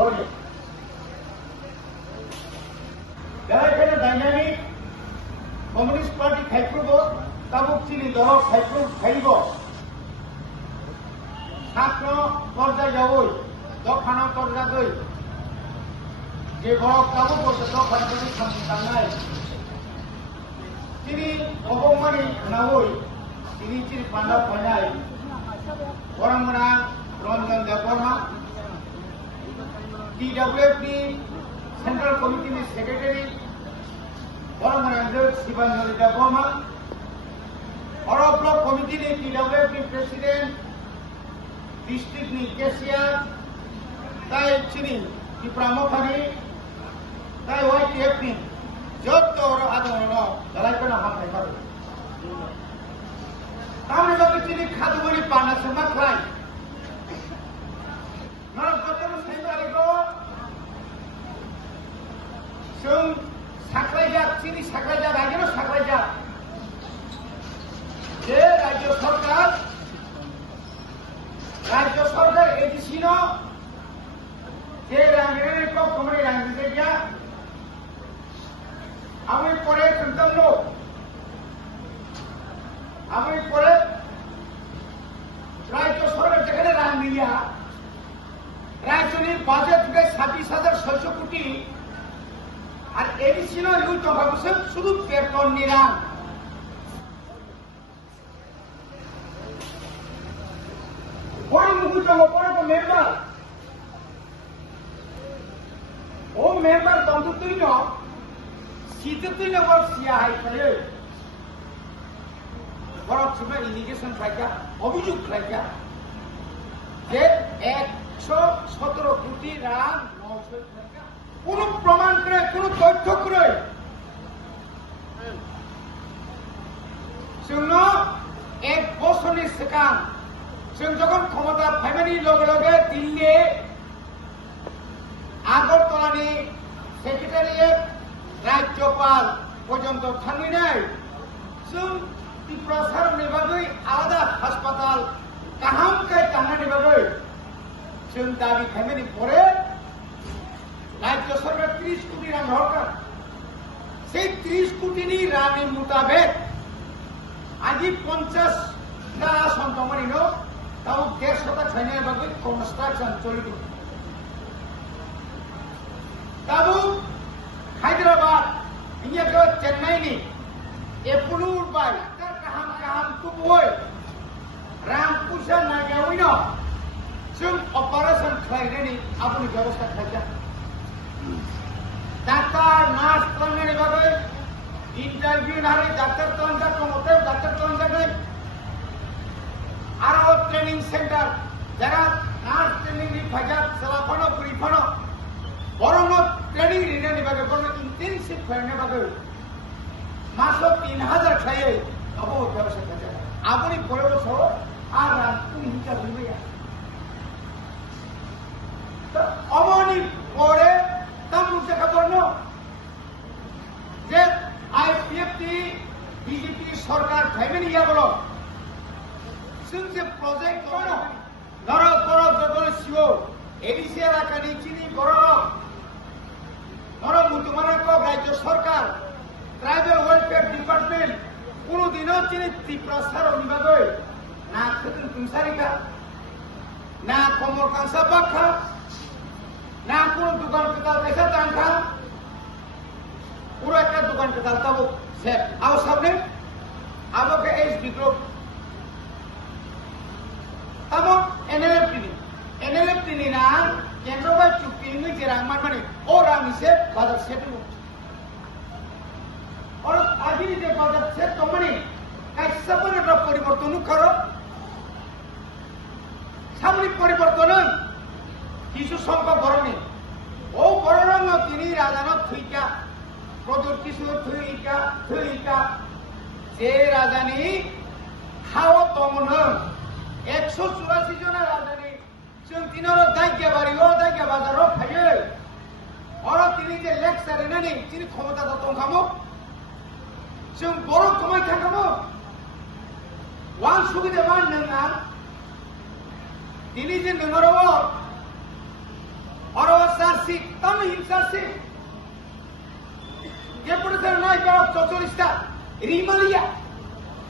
হলে যারা এখানে ডাইনামিক কমিউনিস্ট পার্টি খাইব তাবুক চিনি দল খাইব ছাত্র পর্যায়ে যাবই দখানো পর্যায়ে যে বড় কাবু করছে দখান যদি নাই তিনি অবমানি নাবই তিনি চিনি পান্ডা পান্ডায় বরংমনা রঞ্জন দেববর্মা টিডব্লিউএফডি সেন্ট্রাল কমিটিनि सेक्रेटारि बरंमना शिवानंद देबबर्मा और ब्लक कमिटिनि टिडब्लिउएफडि प्रेसिडेंट डिस्ट्रिक्टनि केशियार ताई चिनी टिप्रामखानि ताई वाईटीएफनि जत आदोलन दलाइफोरनो हामथायबाय तामिलनाडु चिनी खादुमनि पाना समा खाय जों साख्लायजा चिनी साख्लायजा राज्य साख्लायजा जे राज्य सरकार एडिसिनो जे रांगेरे को कमरे रांगेरे गया আমি পরে সন্তান আমি পরে রাজ্য সরকার যেখানে রান দিয়া রাজ্যের বাজেট থেকে 27,600 কোটি আর এডিশনাল ইউজ টাকা বসে শুধু পেট্রোল নিরান বড় মুখুচঙ্গ বড় মেম্বার ও মেম্বার তন্তু তুই ন শীতে তুই না বড় সিয়া হাই করে বড় সময় ইলিগেশন খাইকা অভিযোগ খাইকা যে 117 কোটি রান 900 টাকা কোন প্রমাণ করে কোন তথ্য করে जोंनो एक बोसोरनि सिगां जों जखन क्षमता फैनायनि लगे लगे दिल्ली आगरतलानि सेक्रेटारियेट राज्यपाल पर्यन्त थांनानै जों त्रिपुरा सरकारनि बागै आलादा हासपाताल गाहामखाय दानायनि बागै जों दाबि खालामनायनि परे राज्य सरकार 30 कोटी रां हरगोन সেই 30 কোটিनि रांनि मुताबिक আজি 50টা আসন তমানিল তাও 150টা ছাইনের বাকি কনস্ট্রাকশন চলিত তাবু হায়দ্রাবাদ ইন্ডিয়া চেন্নাইনি এপ্রুভ বাই কাহাম কাহাम তুবই রাম পুষা নাগাউইন जों অপারেশন খাইনানি আপনি ব্যবস্থা খাইছা ডাক্তার নার্স খাইনানি বাকি इंटरव्यू नारी डॉक्टर आरो ट्रेनिंग सेंटर जरा नार्स ट्रेनिंग नि फाजा सलाफानो पुरिफानो बरंग ट्रेनिंग रिनानि बागे बरंग इंटेंसिव फैने बागे मासो 3000 खाये अबो व्यवसाय खाजा आबुनि परेबो सो आर रातनि हिंसा बुइया तो अबोनि परे तम मुझे खबर न जे आईपीएफटी बीजेपी सरकार फैमिली याबलो जोंसे प्रोजेक्ट करो नरक बरफ जगल सिओ एडिसिया राकानि चिनी बरफ नरक मुतुमाना को राज्य सरकार ट्राइबल वेलफेयर डिपार्टमेंट कोनो दिनो चिनी त्रिपुरा सरकारनि बागै ना खतन तुमसारिका ना कमर कांसा बाखा ना कोनो दुकान कताल कैसा दांखा पूरा एक दुकान के डालता वो सेट आओ सामने अब के एचडी ग्रुप अब एनएलएफटी ना केंद्र में चुक्ति में जिरांग माने और रामी से बाजार सेट और आगे जे बाजार सेट तो मने कैसा बने रा परिवर्तन करो सामरिक परिवर्तन किछु संख्या बरनी ओ बरन তিনি রাজানো থইকা प्रदूर किशोर थुईका जे राजानी हाव तमन 184 जना राजानी जों दिनर दायग्या बारियो दायग्या बाजाराव फायो और तिनि जे लेक्चार होनानै तिनि क्षमता दंखामो जों बर' कमाय थांखामो वान सुबिदा मान नङा तिनि जे नङारो और মারসিক তাম হিংসারসিক ডেপুটেশন নয় কারণ 44টা রিমালিয়া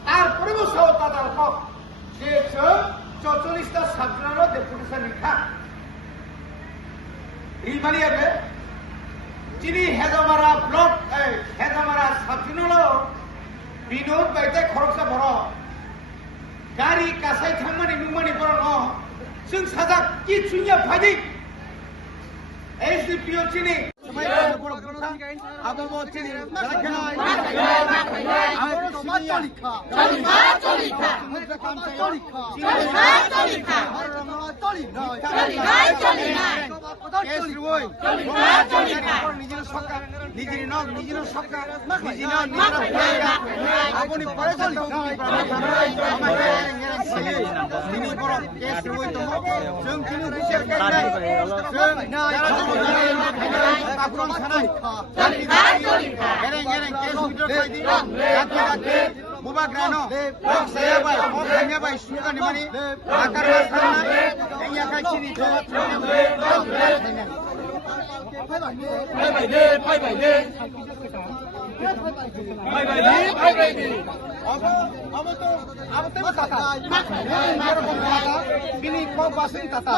তারপরে বসাও তাদের পক যে 44টা ছাত্ররা ডেপুটেশন লিখা রিমালিয়াবে যিনি হেজামারা ব্লক হেজামারা ছাত্রীনল বিনোদ বাইতে খরচা বড় গাড়ি কাসাই থাंमानि नुमानि बरं जों साजा किचुनिया फाइदि एसडीपीओ चिनि आबो चिनि Bubagrano, saya baik, hanya baik suka di mana, akar masalah, yang akan sini jawab. Bini kau basin tata.